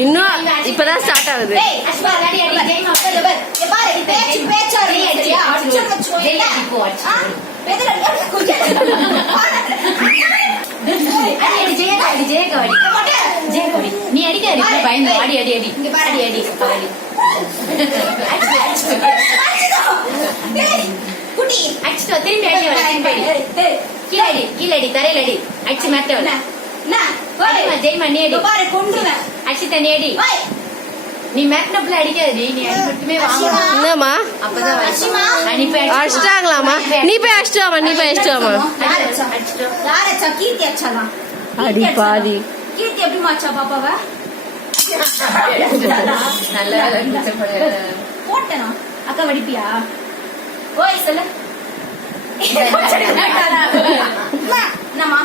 இன்னும் இப்பதான் ஸ்டார்ட் ஆகுது. நீ அடிக்க பயந்து அடி அடி அடி அடி அடி அடிச்சுட்டு திரும்பி அடி கீழடி கீழடி தரையிலடி அடிச்சு மாட்டவல ஜெய்மா நீ அடி அடிச்சு தண்ணி அடி. நீ மேக்னப்ல அடிக்காதடி, நீ அடி மட்டுமே வாங்கணும். என்னம்மா அப்பதான் அடிச்சிட்டாங்களாமா? நீ போய் அடிச்சிட்டு வாமா, நீ போய் அடிச்சிட்டு வாமா. அடி பாதி கீர்த்தி எப்படி மாச்சா பாப்பாவ நல்ல போட்டேனா அக்கா வடிப்பியா? ஓய் சொல்லு என்னம்மா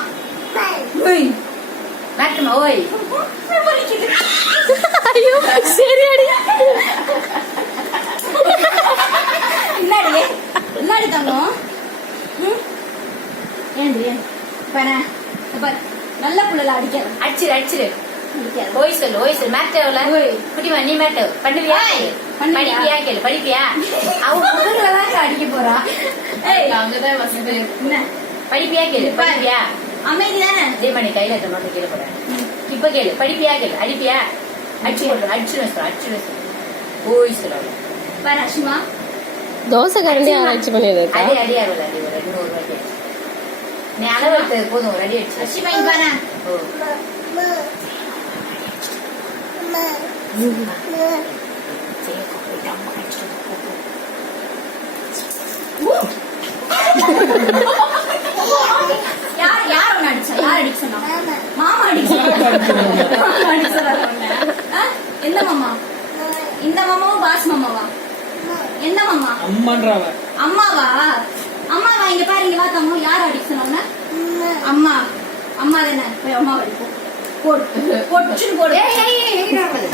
மேட்டுமா ஓய் ஐயோ சரி அடி. இன்னாடி இன்னாடி தங்கம் ஏண்டி பாரு நல்ல புள்ளல அடிக்க அடிச்சிரு அடிச்சிரு. ஓய் சொல்லு ஓய் சொல்லு. மேட் எவ்வளோ குட்டிமா நீ மேட் பண்ணுவியா? படிப்பியா கேளு படிப்பியா? அவங்க முதல்லதான் அடிக்க போறா. அங்கதான் வசதி என்ன படிப்பியா கேளு படிப்பியா? அமைதி தானே ஜெய்மணி கையில இருக்க மட்டும் கீழே போறேன். இப்ப கேளு படிப்பியா கேளு அடிப்பியா? அடிச்சு போடுறேன் அடிச்சு அடிச்சு ஓய் சொல்லு. பாரு அஷ்மா தோசை கரண்டி ஆராய்ச்சி பண்ணிருக்கா? அதே அடி ஆகல அது ஒரு 200 வாட்டி நீ அளவு எடுத்தது போதும் ஒரு அடி அடிச்சு. அஷ்மா இங்க பாரு. யார் ஒன்னு அடிச்சா? யார் அடிக்க சொன்னா? மாமா அடிக்க எந்த மாமா? இந்த மாமாவும் பாஸ் மாமாவா? எந்த மாமா? அம்மாவா? அம்மாவா? இங்க பாரு இங்க வா தம்மு. யார் அடிக்க சொன்னாங்க? அம்மா. அம்மா தானே போய் அம்மா அடிப்போம். போடு போடு போடு.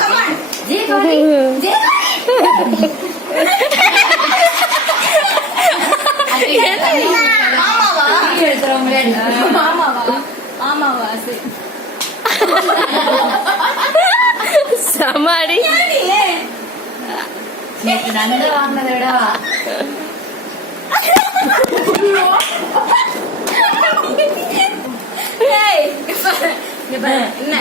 கமான் ஜே கோடி ஜே மாமாவா? மாமாவா? மாமாவா? சரி சமாடி நந்த வாங்கினதை விடவா என்ன